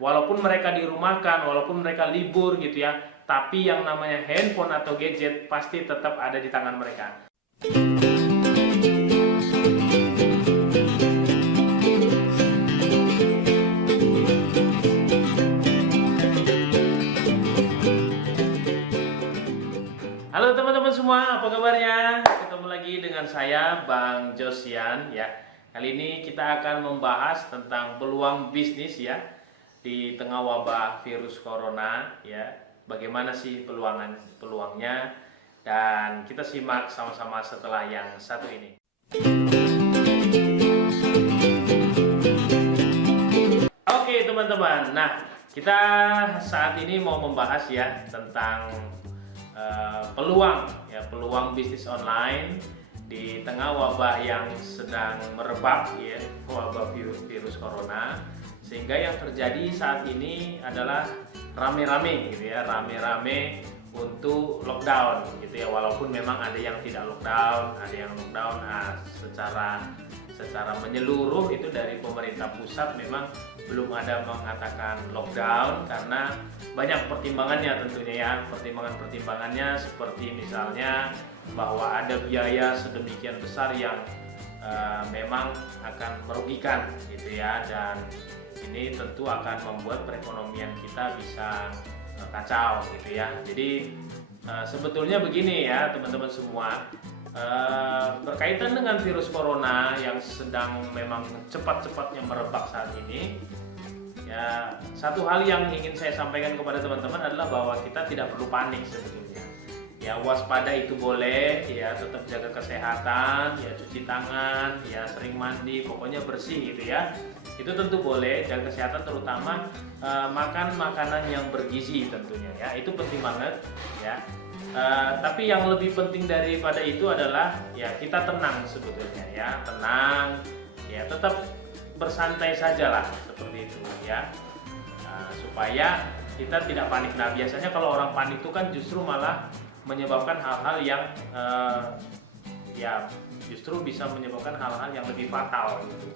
walaupun mereka dirumahkan, walaupun mereka libur gitu ya, tapi yang namanya handphone atau gadget pasti tetap ada di tangan mereka. Halo teman-teman semua, apa kabarnya? Ketemu lagi dengan saya Bang Josian ya. Kali ini kita akan membahas tentang peluang bisnis ya di tengah wabah virus corona ya. Bagaimana sih peluangnya? Dan kita simak sama-sama setelah yang satu ini. Oke teman-teman, nah kita saat ini mau membahas ya tentang peluang bisnis online di tengah wabah yang sedang merebak ya, wabah virus corona, sehingga yang terjadi saat ini adalah rame-rame gitu ya, rame-rame untuk lockdown gitu ya, walaupun memang ada yang tidak lockdown, ada yang lockdown. Nah, secara menyeluruh itu dari pemerintah pusat memang belum ada mengatakan lockdown karena banyak pertimbangannya tentunya ya. Pertimbangannya seperti misalnya bahwa ada biaya sedemikian besar yang memang akan merugikan gitu ya, dan ini tentu akan membuat perekonomian kita bisa kacau gitu ya. Jadi sebetulnya begini ya teman-teman semua, berkaitan dengan virus corona yang sedang memang cepat-cepatnya merebak saat ini ya, satu hal yang ingin saya sampaikan kepada teman-teman adalah bahwa kita tidak perlu panik sebetulnya ya. Waspada itu boleh ya, tetap jaga kesehatan ya, cuci tangan ya, sering mandi, pokoknya bersih gitu ya, itu tentu boleh. Jaga kesehatan terutama makan makanan yang bergizi tentunya ya, itu penting banget ya. Tapi yang lebih penting daripada itu adalah ya kita tenang sebetulnya ya, tenang ya, tetap bersantai sajalah seperti itu ya, supaya kita tidak panik. Nah biasanya kalau orang panik itu kan justru malah menyebabkan hal-hal yang ya justru bisa menyebabkan hal-hal yang lebih fatal gitu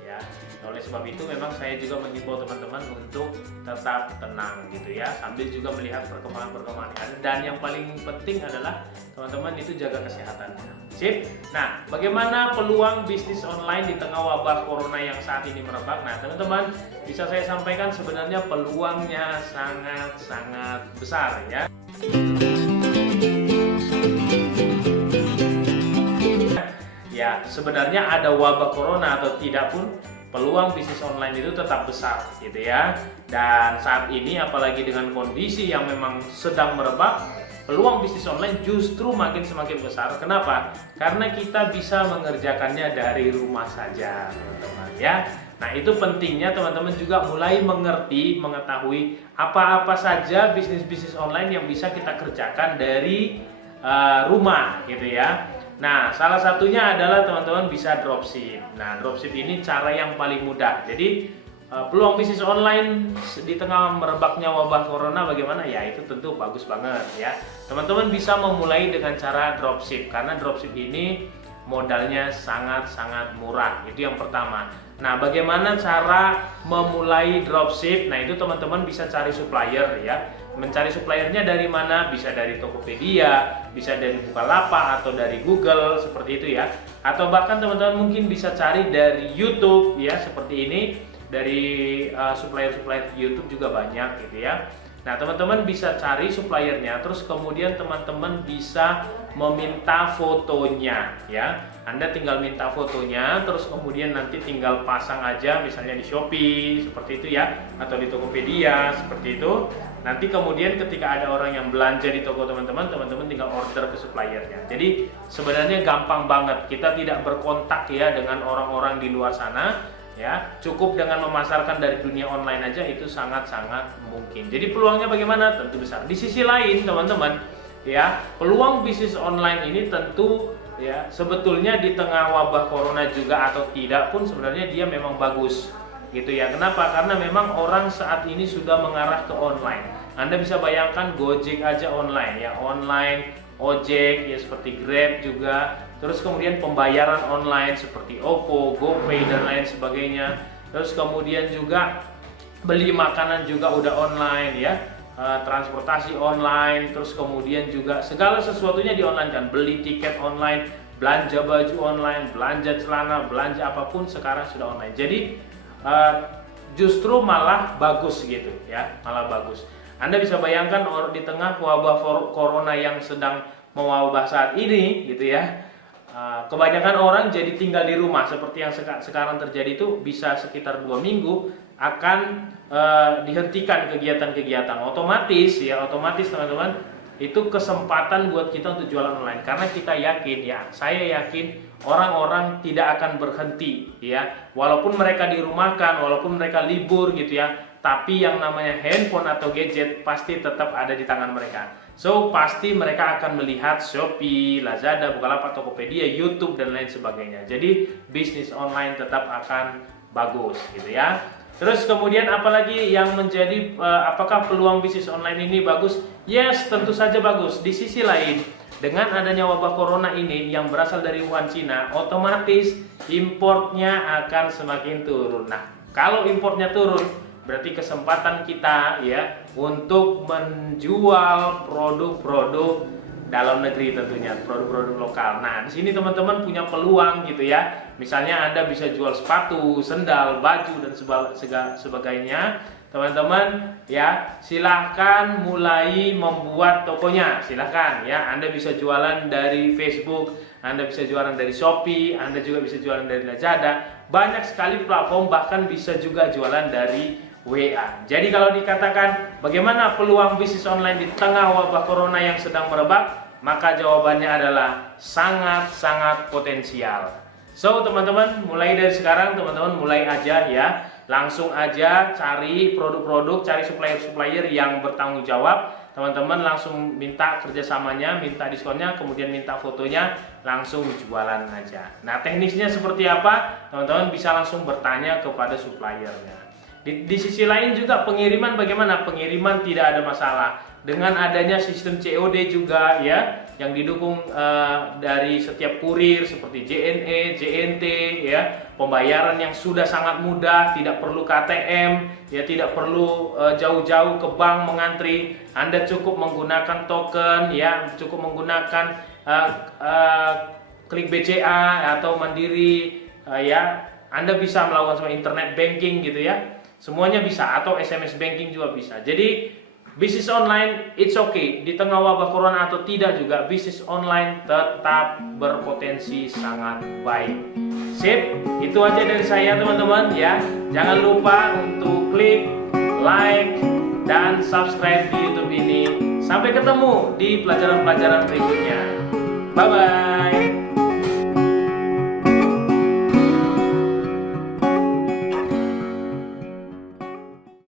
ya. Oleh sebab itu memang saya juga mengimbau teman-teman untuk tetap tenang gitu ya, sambil juga melihat perkembangan-perkembangan yang ada, dan yang paling penting adalah teman-teman itu jaga kesehatannya. Sip. Nah, bagaimana peluang bisnis online di tengah wabah corona yang saat ini merebak? Nah, teman-teman, bisa saya sampaikan sebenarnya peluangnya sangat-sangat besar ya. Ya, sebenarnya ada wabah corona atau tidak pun peluang bisnis online itu tetap besar gitu ya. Dan saat ini apalagi dengan kondisi yang memang sedang merebak, peluang bisnis online justru semakin besar. Kenapa? Karena kita bisa mengerjakannya dari rumah saja, teman-teman ya. Nah, itu pentingnya teman-teman juga mulai mengetahui apa-apa saja bisnis-bisnis online yang bisa kita kerjakan dari rumah gitu ya. Nah, salah satunya adalah teman-teman bisa dropship. Nah, dropship ini cara yang paling mudah. Jadi, peluang bisnis online di tengah merebaknya wabah corona bagaimana? Ya, itu tentu bagus banget ya. Teman-teman bisa memulai dengan cara dropship, karena dropship ini modalnya sangat-sangat murah. Itu yang pertama. Nah, bagaimana cara memulai dropship? Nah, itu teman-teman bisa cari supplier ya. Mencari suppliernya dari mana? Bisa dari Tokopedia, bisa dari Bukalapak atau dari Google seperti itu ya. Atau bahkan teman-teman mungkin bisa cari dari YouTube ya, seperti ini. Dari supplier-supplier YouTube juga banyak gitu ya. Nah, teman-teman bisa cari suppliernya, terus kemudian teman-teman bisa meminta fotonya ya. Anda tinggal minta fotonya, terus kemudian nanti tinggal pasang aja misalnya di Shopee seperti itu ya, atau di Tokopedia seperti itu. Nanti kemudian ketika ada orang yang belanja di toko teman-teman tinggal order ke suppliernya. Jadi sebenarnya gampang banget, kita tidak berkontak ya dengan orang-orang di luar sana ya, cukup dengan memasarkan dari dunia online aja itu sangat-sangat mungkin. Jadi peluangnya bagaimana? Tentu besar. Di sisi lain teman-teman ya, peluang bisnis online ini tentu ya sebetulnya di tengah wabah corona juga atau tidak pun sebenarnya dia memang bagus gitu ya. Kenapa? Karena memang orang saat ini sudah mengarah ke online. Anda bisa bayangkan Gojek aja online ya, online, ojek ya seperti Grab juga. Terus kemudian pembayaran online seperti OVO, GoPay dan lain sebagainya. Terus kemudian juga beli makanan juga udah online ya, transportasi online, terus kemudian juga segala sesuatunya di online kan, beli tiket online, belanja baju online, belanja celana, belanja apapun sekarang sudah online. Jadi justru malah bagus gitu ya, malah bagus. Anda bisa bayangkan di tengah wabah corona yang sedang mewabah saat ini gitu ya, kebanyakan orang jadi tinggal di rumah seperti yang sekarang terjadi itu bisa sekitar 2 minggu akan dihentikan kegiatan-kegiatan. Otomatis teman-teman, itu kesempatan buat kita untuk jualan online, karena kita yakin ya, saya yakin orang-orang tidak akan berhenti ya, walaupun mereka dirumahkan, walaupun mereka libur gitu ya, tapi yang namanya handphone atau gadget pasti tetap ada di tangan mereka. So pasti mereka akan melihat Shopee, Lazada, Bukalapak, Tokopedia, YouTube dan lain sebagainya. Jadi bisnis online tetap akan bagus gitu ya. Terus kemudian apalagi yang menjadi apakah peluang bisnis online ini bagus? Yes, tentu saja bagus. Di sisi lain, dengan adanya wabah corona ini yang berasal dari Wuhan, Cina, otomatis importnya akan semakin turun. Nah, kalau importnya turun, berarti kesempatan kita ya untuk menjual produk-produk dalam negeri, tentunya produk-produk lokal. Nah, di sini teman-teman punya peluang gitu ya. Misalnya Anda bisa jual sepatu, sendal, baju dan sebagainya. Teman-teman ya, silahkan mulai membuat tokonya. Silahkan ya, Anda bisa jualan dari Facebook, Anda bisa jualan dari Shopee, Anda juga bisa jualan dari Lazada. Banyak sekali platform, bahkan bisa juga jualan dari WA. Jadi kalau dikatakan bagaimana peluang bisnis online di tengah wabah corona yang sedang merebak, maka jawabannya adalah sangat-sangat potensial. So teman-teman, mulai dari sekarang teman-teman mulai aja ya, langsung aja cari produk-produk, cari supplier-supplier yang bertanggung jawab. Teman-teman langsung minta kerjasamanya, minta diskonnya, kemudian minta fotonya, langsung jualan aja. Nah, teknisnya seperti apa? Teman-teman bisa langsung bertanya kepada suppliernya. Di sisi lain juga pengiriman bagaimana? Pengiriman tidak ada masalah. Dengan adanya sistem COD juga ya, yang didukung dari setiap kurir seperti JNE, JNT ya, pembayaran yang sudah sangat mudah, tidak perlu KTM ya, tidak perlu jauh-jauh ke bank mengantri. Anda cukup menggunakan token ya, cukup menggunakan klik BCA atau Mandiri ya. Anda bisa melakukan semua internet banking gitu ya. Semuanya bisa, atau SMS banking juga bisa. Jadi bisnis online it's okay, di tengah wabah corona atau tidak juga, bisnis online tetap berpotensi sangat baik. Sip, itu aja dari saya teman-teman ya. Jangan lupa untuk klik like dan subscribe di YouTube ini. Sampai ketemu di pelajaran-pelajaran berikutnya. Bye bye.